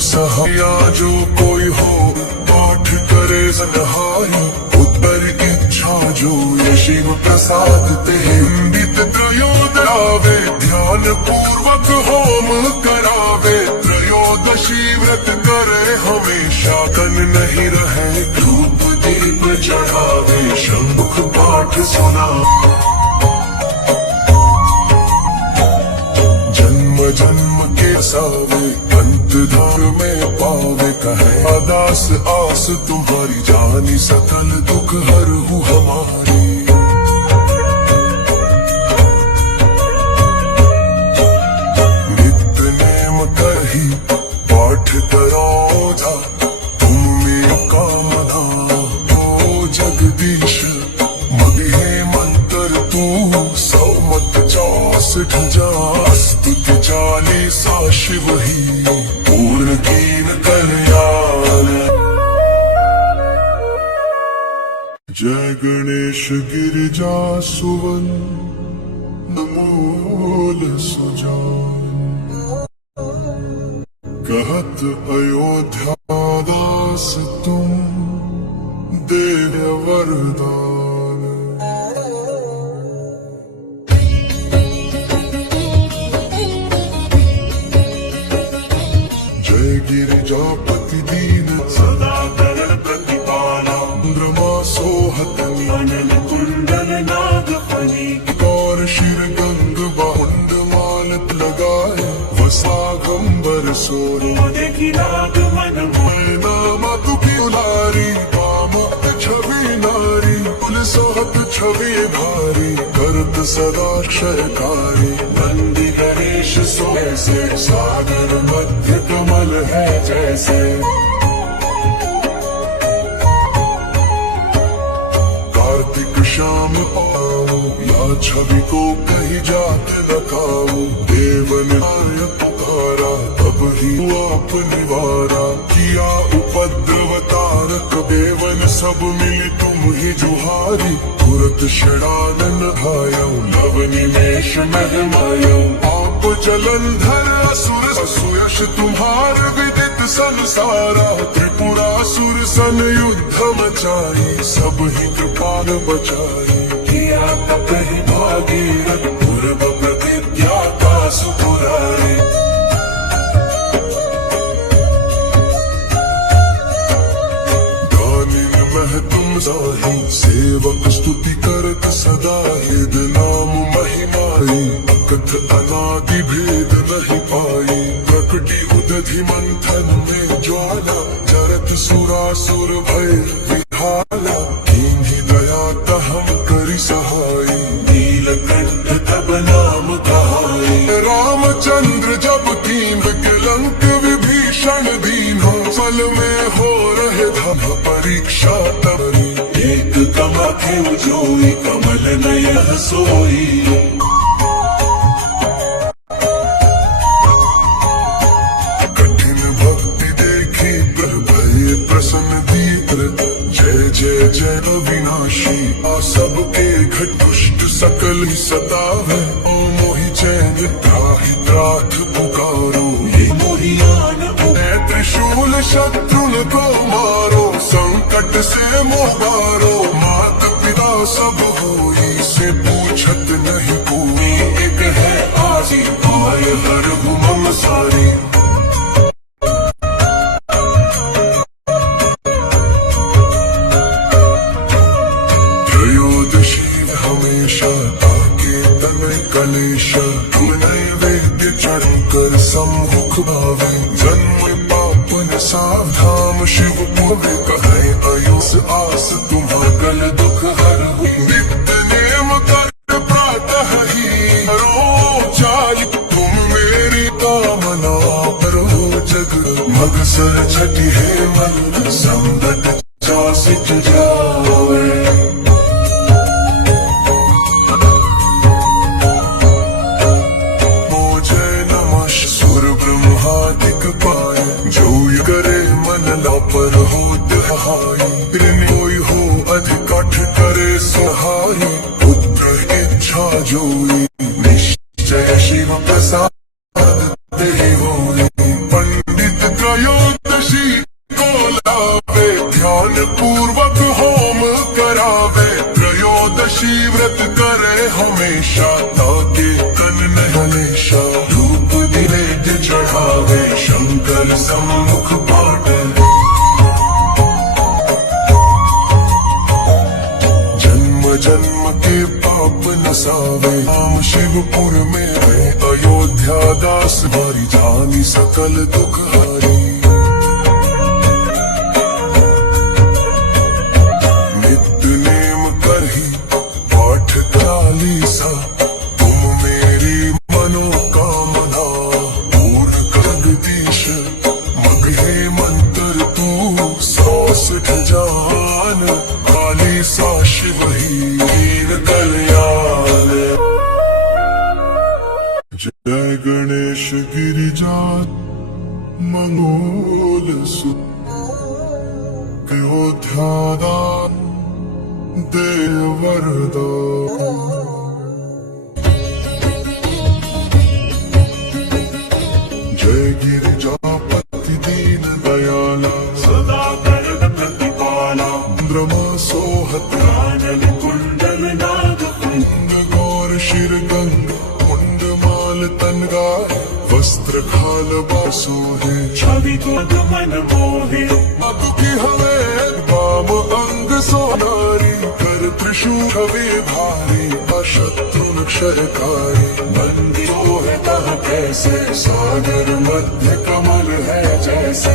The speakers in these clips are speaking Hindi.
सहाया जो कोई हो पाठ करे सनहाई उत्तर इच्छा जो ये शिव प्रसाद ते पंडित त्रयोदयावे ध्यान पूर्वक होम करावे त्रयोदशी व्रत करे हमेशा कन नहीं रहे धूप दीप चढ़ावे शंख पाठ सुना जन्म जन्म के सावे अंत धार में पावे कहे दास आस तुम्हारी जानी सकल दुख हरहु हमारी नित्य नेम करही पाठ करो जा तुम में कामना ओ जगदीश मगे मंत्र तू 100 मत 64 जा स्तुति 40 शिव ही पूर्ण कीन कल्याण। जय गणेश गिरिजा सुवन नमोल सुजान कहत अयोध्या दास तुम देव वरदान। गिरिजापति दीन सदा कर प्रतिपाला चंद्रमा सोहत अनल कुंडल नाग फनी गौर शिर गंग बाहुंड मालत लगाए वसागंबर सोरो देखी नाग मन नामा तुकी उलारी पाम छवि नारी कुल सोहत छवि भारी करत सदा क्षयकारी नंदी गणेश सोसे सागर मध्य कमल है जैसे कार्तिक शाम आऊं या छवि को कहीं जात लगाऊं देवन आय पुकारा तब ही आप निवारा किया उपद्रव तारक देवन सब मिली तुम ही जुहारी तुरत षडानन भायऊ लव निमेष महमायऊ आप जलंधर असुर सुयश तुम्हार विदित संसारा त्रिपुरासुर सन युद्ध मचाई सब ही कृपाल बचाई किया तप ही भागीरथ पूर्व प्रतिज्ञा का सुपुरारी दानिन मह तुम साही सेवक स्तुति करत सदा हिद नाम महिमाई अकथ अनादि भेद नहीं पाई प्रकटी उदधि मंथन में ज्वाला जरत सुरासुर भय विहाला कीन्ही दया तहम करि सहाई नीलकंठ तब नाम कहाई रामचंद्र जब कीन लंक विभीषण दीन फल में हो रहे धम परीक्षा तबरी एक कमाखे जोई कमल नयन सोई जय जय अविनाशी आ सबके घट दुष्ट सकल ही सतावे ओ मोहि चैन त्राहि त्राथ पुकारो ये मोहियान त्रिशूल शत्रुन को मारो संकट से मोहारो मात पिता सब होई से पूछत नहीं कोई एक है आसी आय हर हुमम सारी कलेश तुम नैवेद्य चढ़कर सम्मुख भावे जन्म पापन सावधाम शिव पुवे कहे आयुष आस तुम्हागल दुख हर नित्य नेम कर प्रातः ही रो चाल तुम मेरी कामना करो जग मग सर छठी है मन संकट चासित जावे पर होत हाई कोई हो अधिकठ करे सहाई पुत्र इच्छा जोई निश्चय शिव प्रसाद ते होई पंडित त्रयो सम्मुख पाट जन्म जन्म के पाप नसावे राम शिवपुर में है अयोध्या दास हमारी जानी सकल दुख हारी सा तुम मेरी मनोकामना पूर्ण जगदीश मग है मंत्र तू 160 जान काली सा शिव ही वीर कल्याण। जय गणेश गिरिजात मंगोल सुत अयोध्यादान देव वरदान। जय गिरिजापति दीन दयाला सदा कर प्रतिपाला ब्रह्मा सोहत कानन कुंडल नाग कुंड गौर शिर गंग कुंड माल तन गाय वस्त्र खाल बासो है छवि को मन मोहे अब की हमें बाम अंग सोनारी कर त्रिशूल छवि भारी अशत्रु क्षयकारी मंदिरों है तह कैसे सागर मध्य कमल है जैसे।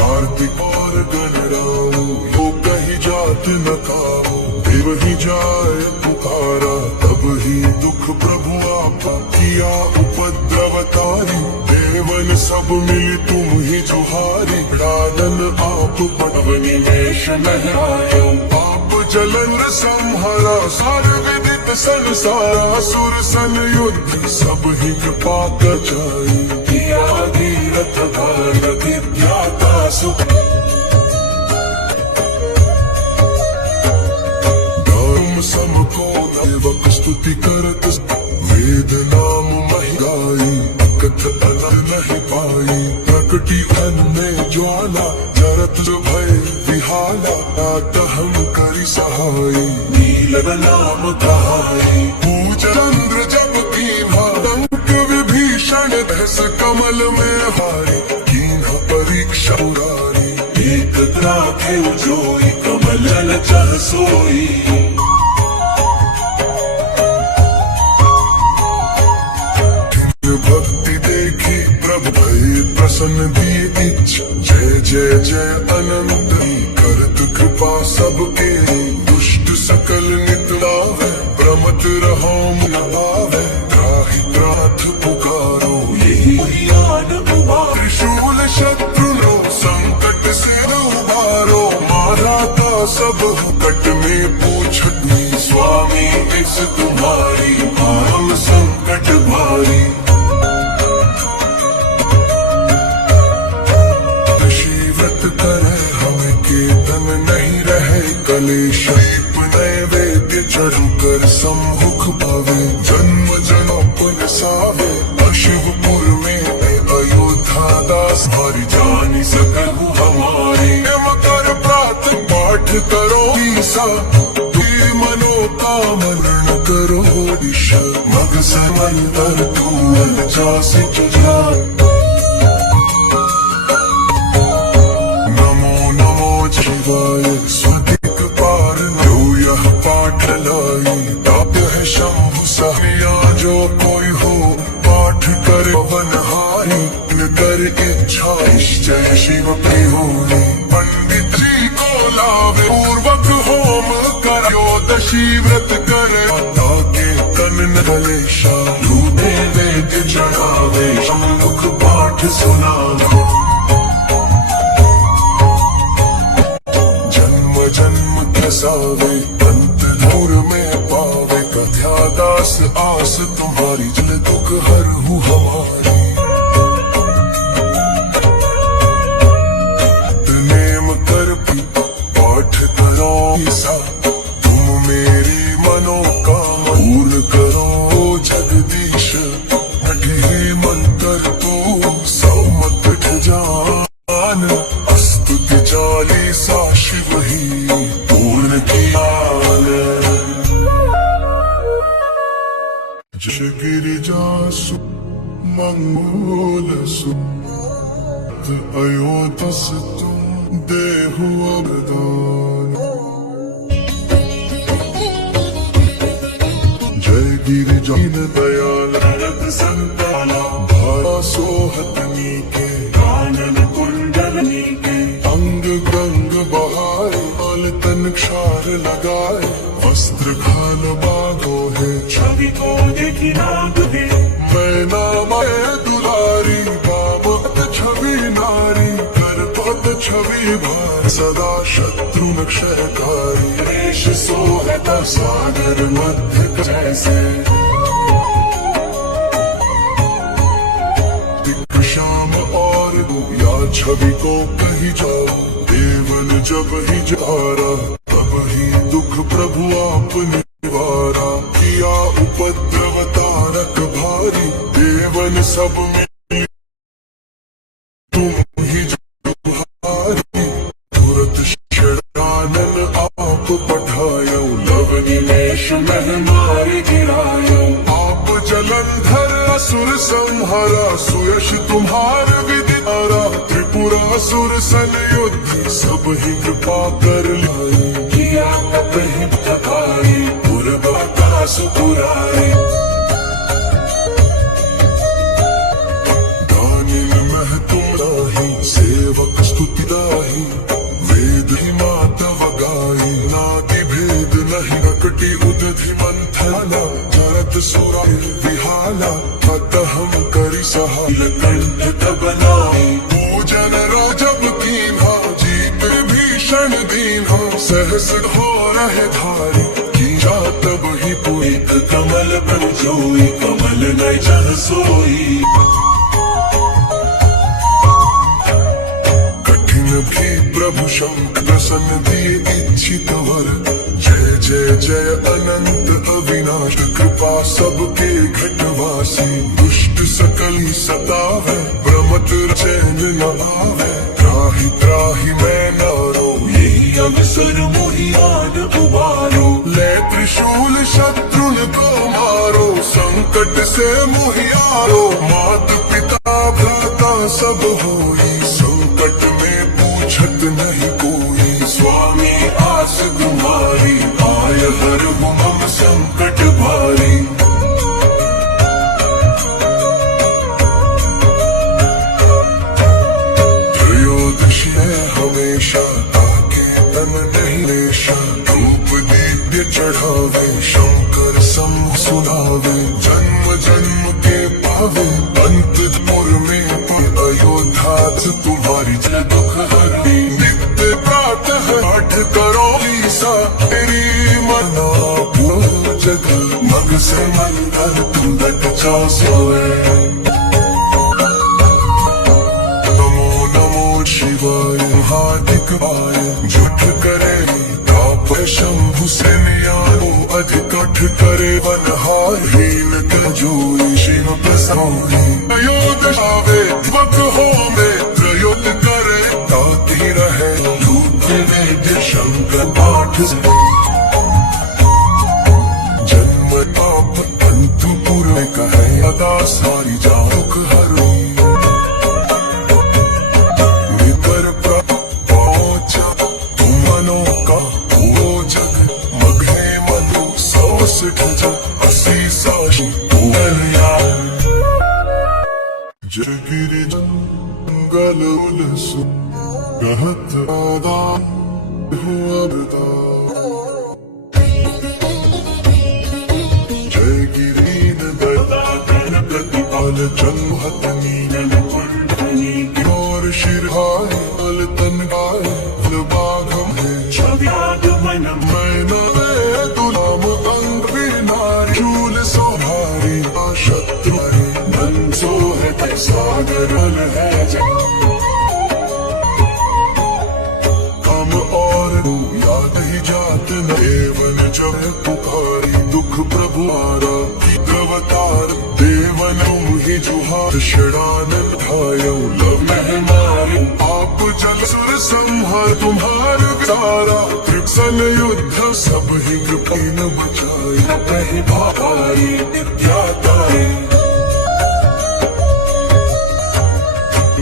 कार्तिक और गणराऊ वो कहीं जात न खाओ देव ही जाए पुकारा तब ही दुख प्रभु आपा किया उपद्रवकारी देवन सब मिली तुम ही जुहारी राजन आप पटवनी वेश लहरायो आप जलन संहरा सार विदित संसारा सुर सन युद्ध सब ही कृपा कचाई किया धीरथ भारती ध्याता सुख धर्म समको देवक स्तुति करत वेद नाम महिगाई कथ अनंत नहीं पाई प्रकटी अन में ज्वाला जरत भय विहाला हम करी सहाय नील नाम कहाई पूज चंद्र जब कीन्हा डंक विभीषण दहस कमल में हारी कीन्हा परीक्षा उरारी एक राखे जोई कमल न चह सोई। भक्ति देखी प्रभु भय प्रसन्न दिए इच्छा जय जय जय अनंत करत कृपा सबके दुष्ट सकल नित लावे प्रमत रहो मुलावे त्राहि त्राथ पुकारो यही ज्ञान उबार त्रिशूल शत्रु संकट से उबारो मारा का सब कट में पूछनी स्वामी इस तुम्हारी परम संकट भारी। कलेश नैवेद्य चरु कर सम्मुख पावे जन्म जन्म सावे अशिवपुर में अयोध्या दास हरि जानी सकहु हमारे कर प्रात पाठ करो ईसा मनोकामना करो दिशा मग समंदर तू जासी जा। नमो नमो शिवाय स्वधिक पार नो यह पाठ लाई ताप्य है शंभु सहनिया जो कोई हो पाठ करे वनहारी कर इच्छा निश्चय शिव प्रियोरी पंडित जी को लावे पूर्वक होम करो दशी व्रत करे ताके कन्न कलेशा लूटे वेद चढ़ावे सम्मुख पाठ सुनावे जन्म कसावे अंत धूर में पावे कथ्या दास आस तुम्हारी जल दुख हर हूँ हमारी नेम कर पाठ करो ईसा तुम मेरी मनोकामना पूर्ण करो जगदीश कठिन मंत्र तो सौमत जान स्तुति चालीसा शिव ही पूर्ण किया। जश गिरिजासु मंगोलसु अयोध्यस्तु देहु अवदान। जय गिरिजान दयाल संताला भारा सोहतनी के कानन कुंडलनी के अंग गंग बहाए बाल तन क्षार लगाए वस्त्र खाल बागो है छवि को देखी नाग है मैं नाम दुलारी बाबत छवि नारी कर पत छवि भार सदा शत्रु क्षयकारी देश सोहता सागर मध्य जैसे शाम और या छवि को कही जाओ देवन जब ही जारा तब ही दुख प्रभु आपने निवारा किया उपद्रव तारक भारी देवन सब में तुम ही जुहारी तुरत शरणानन आप पठायो लव निमेश मह मार गिरायो आप जलंधर असुर संहारा सुयश तुम्हार विद्यारा त्रिपुरासुर सन युद्ध सब ही कृपा कर लाई किया तप ही थकाई पुरबाकाश पुराए दानिल मह तुम राही सेवक स्तुति दाही वेद ही मातव गाई नादि भेद नहीं नकटी उदधि मंथना जरत सुरा विहाला तत हम करी सहाय कंठ तब नाई पूजन राजब कीन्हा जीत भीषण दीन्हा सहस हो रहे धारी की जा तब ही पूरी कमल बन जोई कमल न जह सोई कठिन भी प्रभु शंकर प्रसन्न दिए इच्छित वर जय जय जय अनंत अविनाश कृपा सबके घटवासी दुष्ट सकल ही सतावे ब्रह्मत चैन न आवे त्राहि त्राहि मैं नारो यही अवसर मोहियान उबारो ले त्रिशूल शत्रुन को मारो संकट से मोहियारो मात पिता भ्राता सब होई संकट में पूछत नहीं कोई स्वामी आस तुम्हारी आय हर मम संकट भारी त्रयोदशी है हमेशा ताके तन नहीं रेशा धूप दीप्य चढ़ावे शंकर सम सुनावे जन्म जन्म के पावे अंतपुर में अयोध्या तुम्हारी जय दुख हरी नित्य प्रातः पाठ करो ईसा तेरी मना जग मग से मंगल तुम दट जा सोए नमो नमो शिवाय हार्दिक आय जुठ करे ताप शंभु से नियारो अधिकठ करे वनहार हीन कजोई शिव प्रसारी अयोध्यावे वक हो में त्रयोत करे ताती रहे धूप वेद शंकर पाठ से जन्म पाप अंतपुर में कहे अदा सारी जामुक हरी निकर पहुंचा तुम मनो का वो जग मगे मनु सौस ठज असी साशी पूरया जगिरि जंगल उलसु कहत आदान हो अबदा जय गिरीन दया प्रतिपाल जन्महत नीलन कुंडली और शिरहाय बल तन गाय बाघम है छव्याग मन मैना दुलाम अंग नारी शूल सोहारी शत्रु मन सोहत सागर है कम और याद ही जात देवन जब पुकारी दुख प्रभु आरा अवतार देवन तुम ही मोहि जुहार षडानन धायो लव मेहमारो आप जल सुर संहार तुम्हार विचारा त्रिपसन युद्ध सब ही कृपीन बचाई कहीं भाई नित्याताई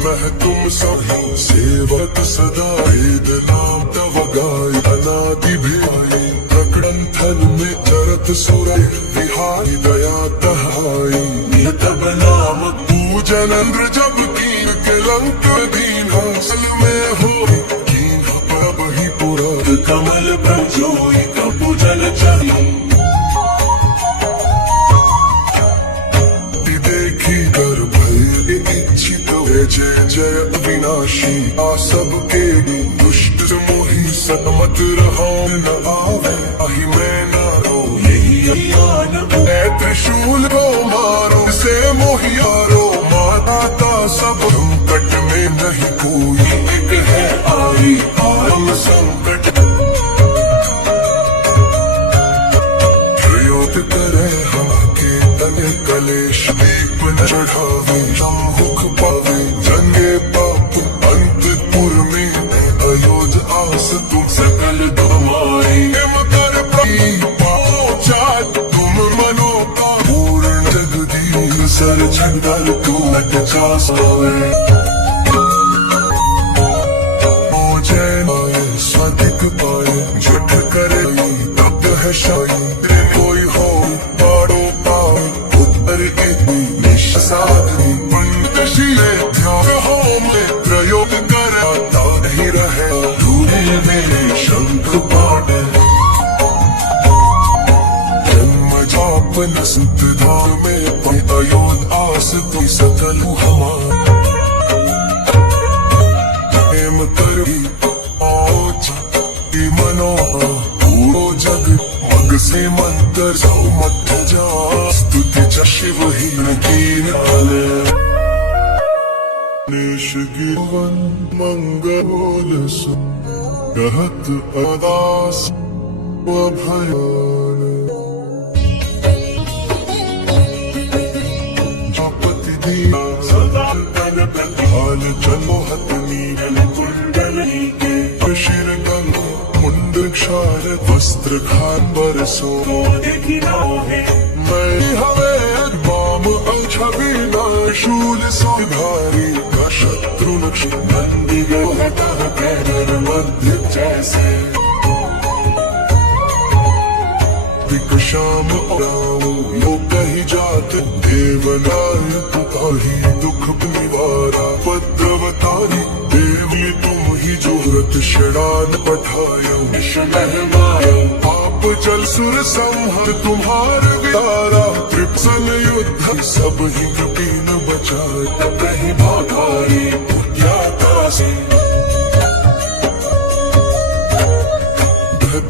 मैं तुम सभी सेवक सदा वेद नाम तव गाय अनादि भिलाई प्रकटंथन में चरत सुर विहारी दया तहाई नियतब नाम पूजन इंद्र जब कीन कलंक दीन हासिल में हो कीन प्रभ ही पुरा कमल प्रजोई का पूजन चाहिए देखी कर भय इच्छित जय जय अविनाशी आ सबके दुष्ट मोही सतमत रहा न आवे अहि मैं न रो यही आन त्रिशूल को मारो से मोहियारो माता सब संकट में नहीं कोई एक है आई आरम संकट प्रयोग करे हम के तन कलेश दीप न चढ़ावे सम्मुख पावे जंगे पाप अंतपुर में अयोध आस तुम सकल तुम्हारी कर पहुँचा तुम मनो का पूर्ण जगदीश सर छंडल तू नट चासावे जय माए स्वादिक पाए झुठ करे तब है शाही कोई हो पाड़ो पाओ उत्तर की निशादनी पंडिशीले ध्यान हो में प्रयोग कराता नहीं रहे दूरे मेरे शंख पाठ जन्म जापन संत धाम में अयोध आस तु सकल हमार प्रेम करी मनो पूरो जग मग से मंत्र सौ मध्य जा स्तुति च शिव ही कीन निश गिवन मंगल सुन कहत अदास अभयान जपति दीना सदा तन हाल चलो हतनी कुंडली के शिर गंगा क्षार वस्त्र खांबर सो मैं हवे बाम छवि न शूल सुधारी का शत्रु नक्ष नंदी पैदर मध्य जैसे शाम यो कही जात देवनाय पुकारी दुख निवारा पद्रवतारी देवी तुम ही जो व्रत षडान पठायो मेहमायो पाप जल सुर संहर तुम्हार विदारा त्रिपसन युद्ध सब ही कृपीन बचाए कहीं भागारी ज्ञाता से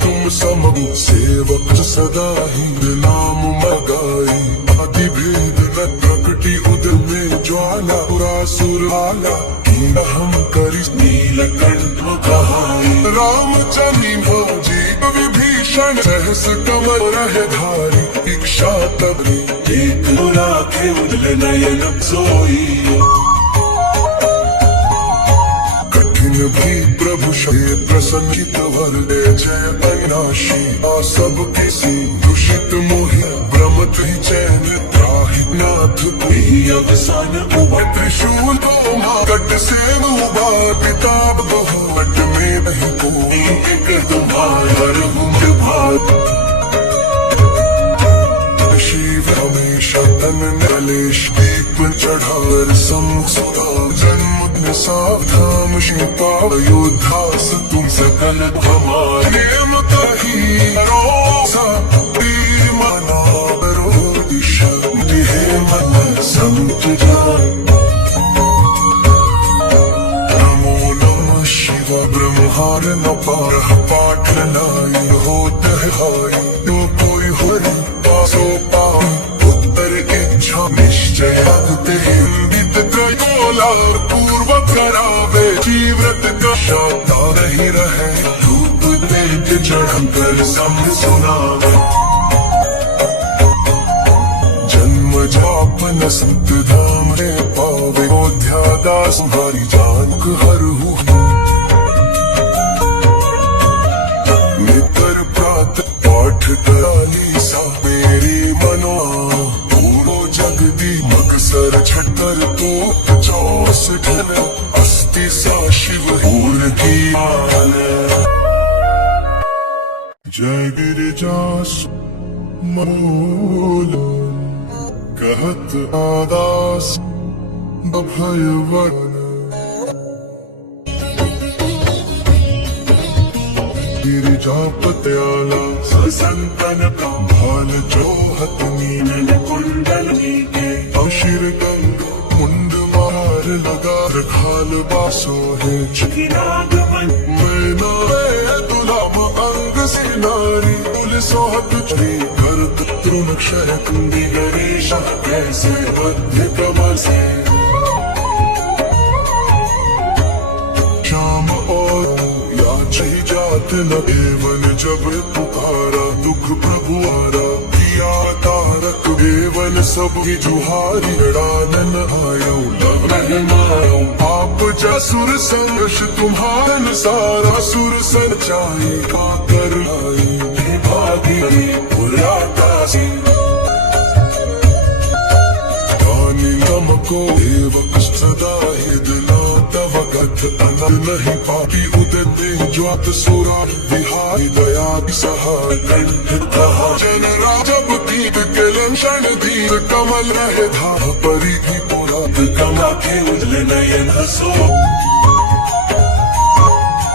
तुम समगु सेवक सदा ही नाम मगाई आदि भेद न प्रकटी उदर में ज्वाला पुरासुर आला कीन हम करी नीलकंठ कहाई रामचंद्री भौजी विभीषण सहस कमल रह धारी इच्छा तबरी एक राखे उदल नयन सोई भी प्रभु शे प्रसन्नित वरदे जय अविनाशी आ सब किसी दूषित मोहि भ्रमत ही चैन त्राहि नाथ कोई अवसान उबा त्रिशूल को कट से उबा पिताब बहुमत में नहीं कोई एक तुम्हार उम्र भात शिव हमेशा तन नलेश दीप चढ़ावर समसुता जन्म सावधाम शिपा योद्धास तुम सकल हमारे मही रोसा मना बरो दिशा मन संत नमो नमः शिव ब्रह्मार न पार पाठ नाई होत है हाई तो कोई हरि पासो पाई उत्तर इच्छा निश्चय हिंदित त्रयोला पूर्व करावे जीव्रत का शब्द नहीं रहे धूप तेज चढ़ कर सम सुनावे जन्म आपन संत धाम रे पावे अयोध्या दास तुम्हारी जान हर हूँ नितर प्रात पाठ कराली सा मेरी मनो पूरो जगदी मगसर छटर तो 64 अस्थि सा शिव पूर की आन जय गिरिजास मोल कहत आदास भयवन गिरिजा पत्याला संतन भाल जोहत नीन कुंडल के अशिर गंग मुंड मार लगा रखाल बासो है मैं नारे दुलाम अंग से नारी पुल सोहत चुरी कर तृण क्षय कुंडी गणेश कैसे बद्ध कमल से शाम और या छही जात न एवन जब पुकारा दुख प्रभु आरा किया तारक एवन सब की जुहारी लड़ानन आयो लव मारो आप जसुर संघर्ष तुम्हारन सारा सुर संचाई का कर आई भागी पुराता सी दानी नमको देवक सदा हिदना तव कथ अनंत नहीं पापी उदते ज्वात सुरा विहारी दया सहाय कंठ जन राजब दीप के लंशन धीर कमल रहे धा परी की पुरात कमा के उजले नयन हसो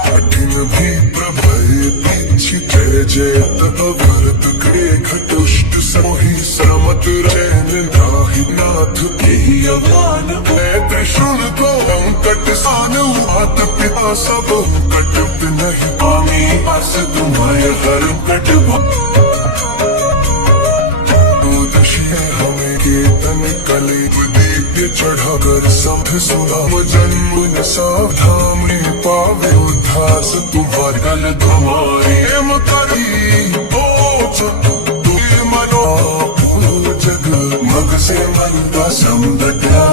कठिन भी प्रभय पीछी जय जयत अवरत करे घटुष्ट मोहि श्रमत चैन राहि नाथ के अमान मैं त्रिशूल को अंकट सान मात पिता सब कटुत नहीं पामी बस तुम्हारे हर कट हमें कीर्तन कले दीप्य चढ़ाकर संत सुनाम जन्म न सावधाम पावे उद्धास तुम्हारे कल धमारी एम करी बोच तुझे मनो पूर्ण जग मग से मन का समदटा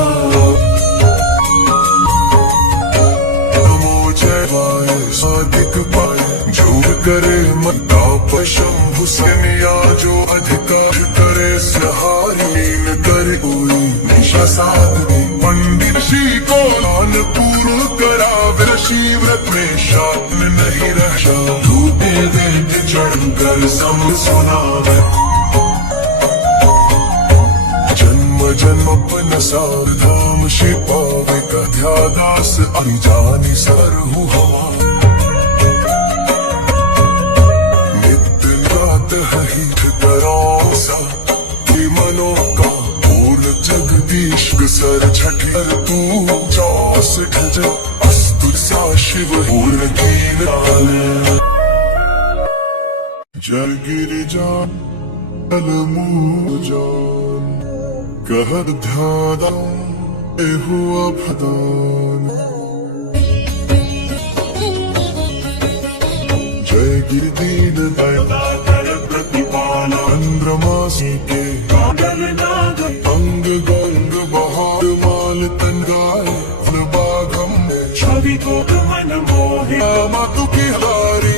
नमो जय वाय साधिक पाए जो करे मता शंभु सैनिया जो अधिकार करे सहारी न करे कोई निशा साधने पंडित ऋषि को दान पूर्ण करावे ऋषि व्रत में शात्म नहीं रहा धूपे वेद चढ़ कर सम सुनावे जन्म जन्म अपन सावधाम श्री पावे कथ्या दास अभिजानी सरहु हवा मनो का पूर्ण जगदीश सर छठर तू 64 अस्तु सा शिव पूर्ण कीन जल गिरिजा अलमूजान कहत ध्यादा हुआ भदान जय गिरदीन दया चंद्रमासी के अंग गंग बहार माल तंगाए बागम छवि को मन मोहे मातु की हारी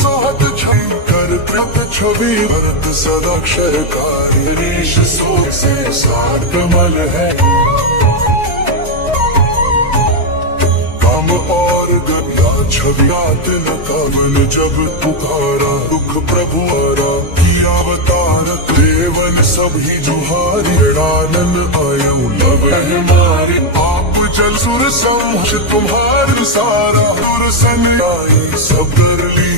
सोहत छई कर प्रत छवि भरत सदा क्षयकारी रेश सोख से सार कमल है काम और गंगा छवि आत न कावन जब पुकारा दुख प्रभु आरा अवतारक देवन सभी जुहारी लड़ानन आयो लव हमारे आप जल सुर संहर्ष तुम्हार सारा सुर सन आई सब कर ली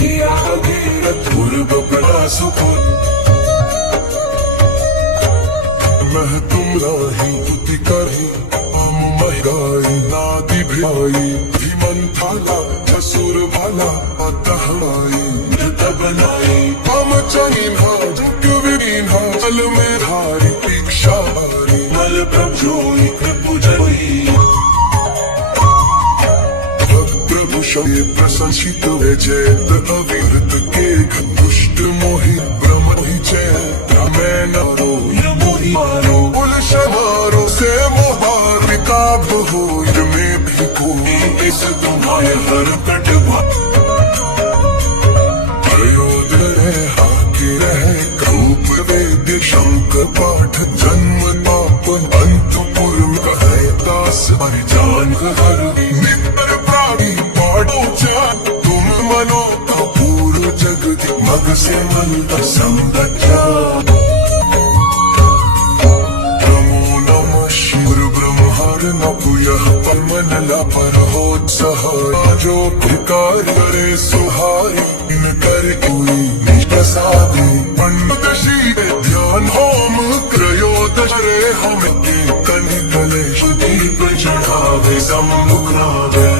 किया अधीरथ पूर्व बड़ा सुखन मैं तुम राही तुति करही आम महिगाई नादि भिलाई धीमन थाला जसुर भाला अतः आई बनाई हम चहीन हा जुग्विहीन हा जल में धारी दीक्षा हारी मल प्रभुई पूजई भक्त प्रभु शये प्रशंसित जयत अविरत के दुष्ट मोहि ब्रह्म ही जय मैं नारो मोहि मारो इस तुम्हारे हर कट अयोध्या हाके रहे कूप वेद शंकर पाठ जन्म पाप अंतपुर में है दास जान हर मित्र प्राणी पाठो चार तुम मनो कपूर जगत मग से मन समझा मनला पर हो सहारा जो भिकार करे सुहारी इन कर कोई प्रसादी पंडित श्री ध्यान होम क्रयोदरे हम के कन्ह कलेश दीप चढ़ावे सम्मुखरावे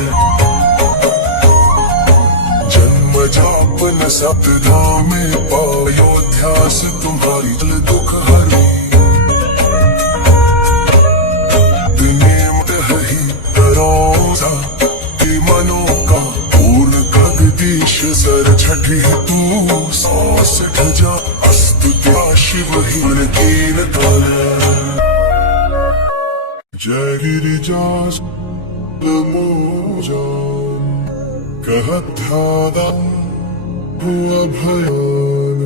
जन्म जापन सप्तधाम में पायोध्यास तुम्हारी जल दुख हरी मनो का पूर्ण कगदीश सर छठी तू सांस ढजा अस्तुत्या शिव ही मन कीन जय गिरिजास मोजा कहत्यादा हुआ भयान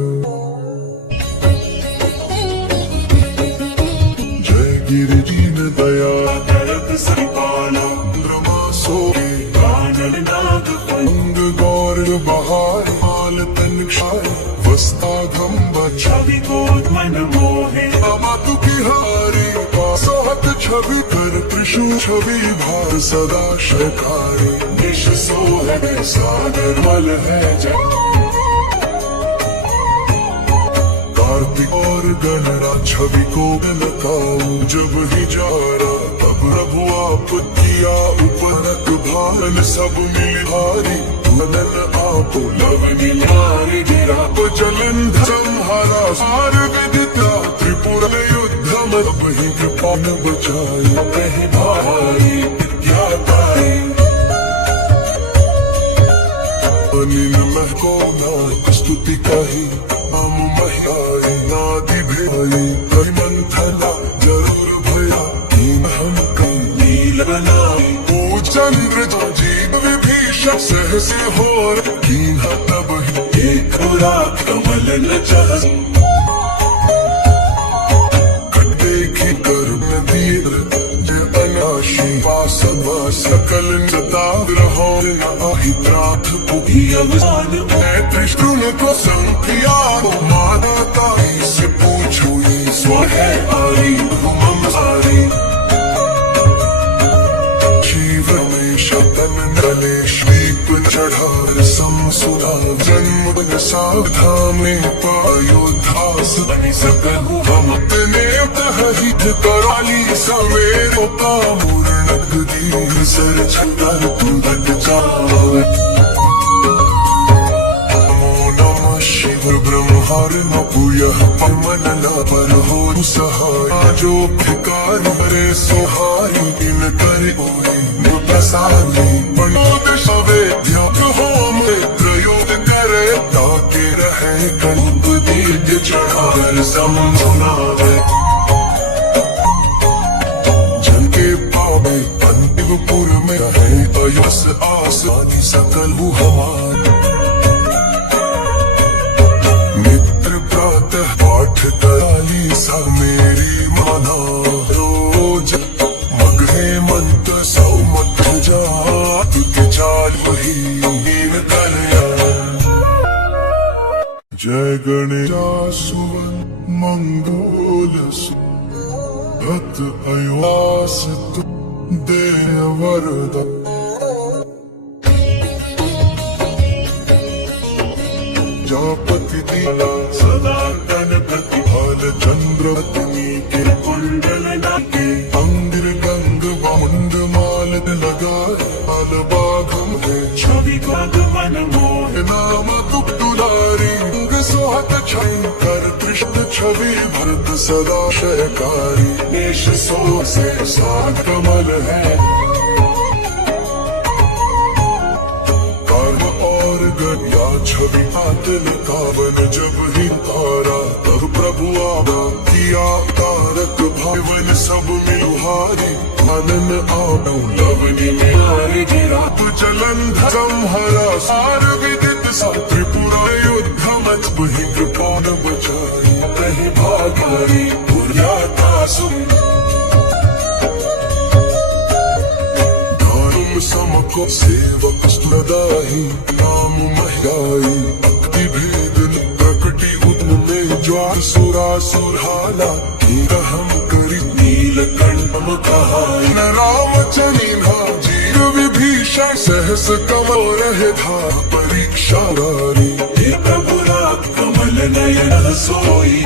जय गिरिजीन दया करत संपाला अंग गौर बहार माल तन क्षार वस्तागम छवि गोद मन मोहे मातु की हारी सोहत छवि कर त्रिशु छवि भार सदा शकारी निश सोहने सागर मल है जय कार्तिक और गणरा छवि को गलकाऊ जब ही जारा तब प्रभु आप किया उपरक भान सब मिल भारी तुलन आप लवनी नारी गिरा जलंधर संहारा सार विदिता त्रिपुर युद्धम अब ही कृपान बचाई कहीं भारी विद्याताई अनिल महको ना स्तुति कही नाम महिलाई नादि भाई कई मंथला जरूर भया हम कई नील बनाई चंद्र जीव विभीषण सहसे हो कीन तब ही एक कमल न चाह देखी कर नदीर जय अनाशी पास सकल नता रहो आहि त्राथ पुगी अवसान मैं त्रिशूल को संख्या माता से पूछू ये स्व है आरी मम सारी शतन नलेश दीप चढ़ा समसुरा जन्म सावधाम पायोध्यास बनी सकहु हम अपने हित कराली सवेरो का मूर्ण दीन सर छंदर तुम बट जावे नमो नमः शिव ब्रह्मार नपुय मनला पर हो सहाय जो भिकार करे सुहारी इन कर कोई सारी मनोद सवेद्या होम प्रयोग करे ताके रहे कल्प दीर्घ चढ़ाकर समुनावे जल के पावे अंतिमपुर में रहे अयस आसानी सकल हमार मित्र प्रातः पाठ कराली सा मेरी माना रोज मग हेमंत सौमत जात के चाल वही कन्या जय गणेशासुवन मंगोल भक्त अयोस दे वरदा जापति दीला सदा गणपति भाल चंद्र के कुंडल नाके अंगिर गंग मुंड माल लगा माल बाघम है छवि बाग मन मोह नाम दुख दुलारी सोहत छई कर कृष्ण छवि भरत सदा शयकारी नेश सो से साध कमल है कर्म और गया छवि आतल कावन जब ही तारा तब प्रभु आवा किया तारक भा भावन सब मिलुहारी आनन आऊ लवनी में गिरात जलंधर संहरा सार विदित सा त्रिपुरा युद्ध मच बहि कृपाण बचाई कहीं भागारी पुर्याता सुम दारुम समको सेवक स्तुदाही नाम महगाई भक्ति भेद प्रकटी उनमें ज्वार सुरा सुरहाला हम करी नीलकंठम कहाई न राम चनिन्हा जीव विभीषण सहस कमल रहे था परीक्षा गारी हे प्रभु राम कमल नयन सोई